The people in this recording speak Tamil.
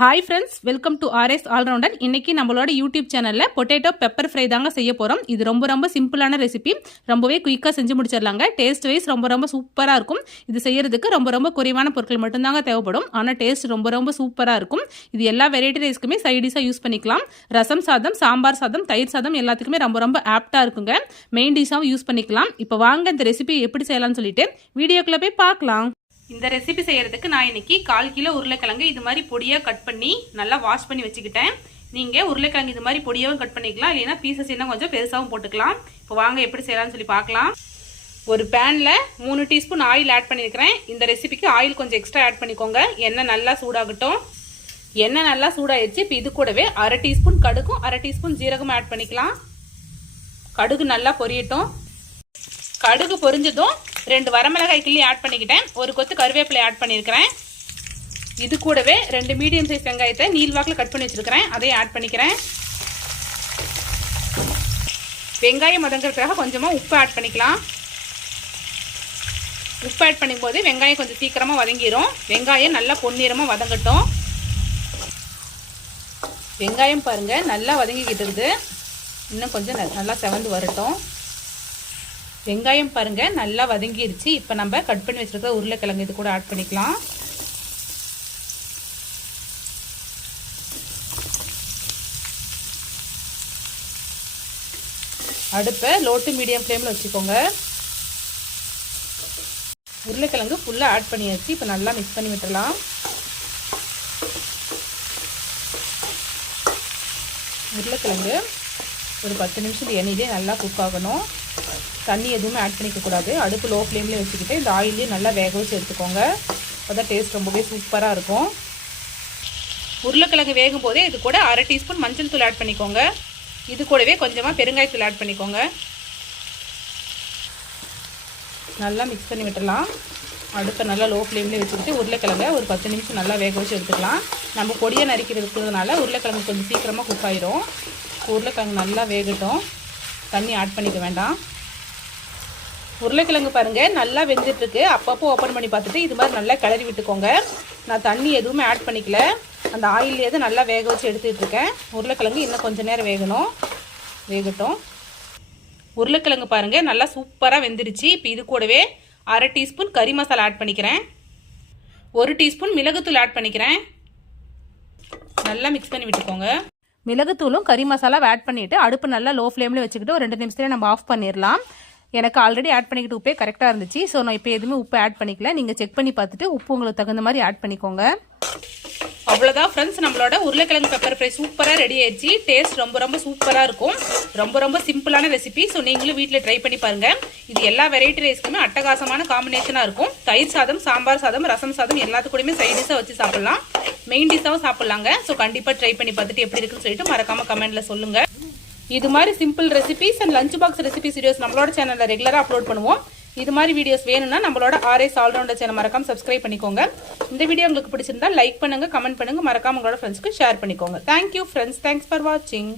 Hi friends, welcome to RS allrounder. இன்னைக்கு நம்மளோட யூடியூப் சேனலில் பொட்டேட்டோ பெப்பர் ஃப்ரை தாங்க செய்ய போகிறோம். இது ரொம்ப சிம்பிளான ரெசிபி, ரொம்பவே குயிக்காக செஞ்சு முடிச்சிடலாங்க. டேஸ்ட் வைஸ் ரொம்ப சூப்பராக இருக்கும். இது செய்யறதுக்கு ரொம்ப குறைவான பொருட்கள் மட்டும்தாங்க தேவைப்படும். ஆனால் டேஸ்ட் ரொம்ப சூப்பராக இருக்கும். இது எல்லா வெரைட்டி ரைஸ்க்குமே சைடிஷாக யூஸ் பண்ணிக்கலாம். ரசம் சாதம், சாம்பார் சாதம், தயிர் சாதம் எல்லாத்துக்குமே ரொம்ப ஆப்டாக இருக்குங்க. மெயின் டிஷ்ஷாகவும் யூஸ் பண்ணிக்கலாம். இப்போ வாங்க இந்த ரெசிபி எப்படி செய்யலாம்னு சொல்லிட்டு வீடியோக்குள்ளே போய் பார்க்கலாம். இந்த ரெசிபி செய்யறதுக்கு நான் இன்னைக்கு 1/4 கிலோ உருளைக்கிழங்கு இது மாதிரி பொடியாக கட் பண்ணி நல்லா வாஷ் பண்ணி வச்சுக்கிட்டேன். நீங்கள் உருளைக்கிழங்கு இது மாதிரி பொடியாகவும் கட் பண்ணிக்கலாம், இல்லைன்னா பீசஸ் இன்னும் கொஞ்சம் பெருசாகவும் போட்டுக்கலாம். இப்போ வாங்க எப்படி செய்யலாம்னு சொல்லி பார்க்கலாம். ஒரு பேனில் 3 டீஸ்பூன் ஆயில் ஆட் பண்ணியிருக்கிறேன். இந்த ரெசிபிக்கு ஆயில் கொஞ்சம் எக்ஸ்ட்ரா ஆட் பண்ணிக்கோங்க. எண்ணெய் நல்லா சூடாகட்டும். எண்ணெய் நல்லா சூடாயிடுச்சு. இப்போ இது கூடவே 1/2 டீஸ்பூன் கடுகும் 1/2 டீஸ்பூன் ஜீரகமும் ஆட் பண்ணிக்கலாம். கடுகு நல்லா பொரியட்டும். கடுகு பொரிஞ்சதும் 2 வரமிளகாய் கிள்ளி ஆட் பண்ணிக்கிட்டேன். ஒரு கொத்து கருவேப்பிலை ஆட் பண்ணியிருக்கிறேன். இது கூடவே 2 மீடியம் சைஸ் வெங்காயத்தை நீள்வாக்கில் கட் பண்ணி வச்சிருக்கிறேன், அதையும் ஆட் பண்ணிக்கிறேன். வெங்காயம் வதங்கிறதுக்காக கொஞ்சமாக உப்பு ஆட் பண்ணிக்கலாம். உப்பு ஆட் பண்ணும்போது வெங்காயம் கொஞ்சம் சீக்கிரமாக வதங்கிடும். வெங்காயம் நல்லா பொன்னிறமாக வதங்கட்டும். வெங்காயம் பாருங்க நல்லா வதங்கிக்கிட்டு இருக்குது. இன்னும் கொஞ்சம் நல்லா செவந்து வரட்டும். வெங்காயம் பாருங்க நல்லா வதங்கிடுச்சு. இப்போ நம்ம கட் பண்ணி வச்சிருக்கிற உருளைக்கிழங்கு இது கூட ஆட் பண்ணிக்கலாம். அடுப்பை லோ டு மீடியம் ஃப்ளேமில் வச்சுக்கோங்க. உருளைக்கிழங்கு ஃபுல்லாக ஆட் பண்ணியாச்சு. இப்போ நல்லா மிக்ஸ் பண்ணி விட்டுடலாம். உருளைக்கிழங்கு ஒரு 10 நிமிஷம் எண்ணெயிலே நல்லா குக் ஆகணும். தண்ணி எதுவுமே ஆட் பண்ணிக்கக்கூடாது. அடுப்பு லோ ஃப்ளேம்லேயே வச்சுக்கிட்டு இந்த ஆயிலே நல்லா வேக வச்சு எடுத்துக்கோங்க. அப்போ டேஸ்ட் ரொம்பவே சூப்பராக இருக்கும். உருளைக்கிழங்கு வேகும் போதே இது கூட 1/2 டீஸ்பூன் மஞ்சள் தூள் ஆட் பண்ணிக்கோங்க. இது கூடவே கொஞ்சமாக பெருங்காயத்தூள் ஆட் பண்ணிக்கோங்க. நல்லா மிக்ஸ் பண்ணி விட்டுடலாம். அடுப்பை நல்லா லோ ஃப்ளேம்லேயே வச்சுக்கிட்டு உருளைக்கிழங்கை ஒரு 10 நிமிஷம் நல்லா வேக வச்சு எடுத்துக்கலாம். நம்ம பொடியை நறுக்கிறதுனால உருளைக்கிழங்கு கொஞ்சம் சீக்கிரமாக குக் ஆயிரும். உருளைக்கிழங்கு நல்லா வேகட்டும். தண்ணி ஆட் பண்ணிக்க வேண்டாம். உருளைக்கிழங்கு பாருங்கள் நல்லா வெந்துட்டுருக்கு. அப்பப்போ ஓப்பன் பண்ணி பார்த்துட்டு இது மாதிரி நல்லா கிளறி விட்டுக்கோங்க. நான் தண்ணி எதுவுமே ஆட் பண்ணிக்கல, அந்த ஆயிலே தான் நல்லா வேக வச்சு எடுத்துகிட்டு இருக்கேன். உருளைக்கிழங்கு இன்னும் கொஞ்சம் நேரம் வேகட்டும். உருளைக்கிழங்கு பாருங்கள் நல்லா சூப்பராக வெந்துருச்சு. இப்போ இது கூடவே 1/2 டீஸ்பூன் கறி மசாலா ஆட் பண்ணிக்கிறேன். 1 டீஸ்பூன் மிளகுத்தூள் ஆட் பண்ணிக்கிறேன். நல்லா மிக்ஸ் பண்ணி விட்டுக்கோங்க. மிளகுத்தூளும் கறி மசாலாவை ஆட் பண்ணிவிட்டு அடுப்பு நல்லா லோ ஃப்ளேமில் வச்சுக்கிட்டு ஒரு 2 நிமிஷத்துல நம்ம ஆஃப் பண்ணிடலாம். எனக்கு ஆல்ரெடி ஆட் பண்ணிக்கிட்டு உப்பே கரெக்டாக இருந்துச்சு. ஸோ நான் இப்போ எதுவுமே உப்பு ஆட் பண்ணிக்கல. நீங்கள் செக் பண்ணி பார்த்துட்டு உப்பு உங்களுக்கு தகுந்த மாதிரி ஆட் பண்ணிக்கோங்க. அவ்வளோதான் ஃப்ரெண்ட்ஸ், நம்மளோட உருளைக்கிழங்கு பெப்பர் ஃப்ரை சூப்பராக ரெடி ஆயிடுச்சு. டேஸ்ட் ரொம்ப சூப்பராக இருக்கும். ரொம்ப சிம்பிளான ரெசிபி. ஸோ நீங்களும் வீட்டில் ட்ரை பண்ணி பாருங்கள். இது எல்லா வெரைட்டி ரைஸ்க்குமே அட்டகாசமான காம்பினேஷனாக இருக்கும். தயிர் சாதம், சாம்பார் சாதம், ரசம் சாதம் எல்லாத்துக்கூடயுமே சைட் டிஷ்ஷாக வச்சு சாப்பிட்லாம். மெயின் டிஷ்ஷாகவும் சாப்பிட்லாங்க. ஸோ கண்டிப்பாக ட்ரை பண்ணி பார்த்துட்டு எப்படி இருக்குன்னு சொல்லிட்டு மறக்காம கமெண்ட்டில் சொல்லுங்கள். இது மாதிரி simple recipes and lunch box recipes videos நம்மளோட சேனலில் ரெகுலராக அப்லோட் பண்ணுவோம். இது மாதிரி வீடியோஸ் வேணும்னா நம்மளோட ஆர்எஸ் ஆல்ரவுண்டர் சேனல் மறக்காம சப்ஸ்கிரைப் பண்ணிக்கோங்க. இந்த வீடியோ உங்களுக்கு பிடிச்சிருந்தா லைக் பண்ணுங்க, கமெண்ட் பண்ணுங்க, மறக்காம உங்களோட ஃப்ரெண்ட்ஸ்க்கு ஷேர் பண்ணிக்கோங்க. தேங்க்யூ ஃப்ரெண்ட்ஸ், தேங்க்ஸ் ஃபார் வாட்சிங்.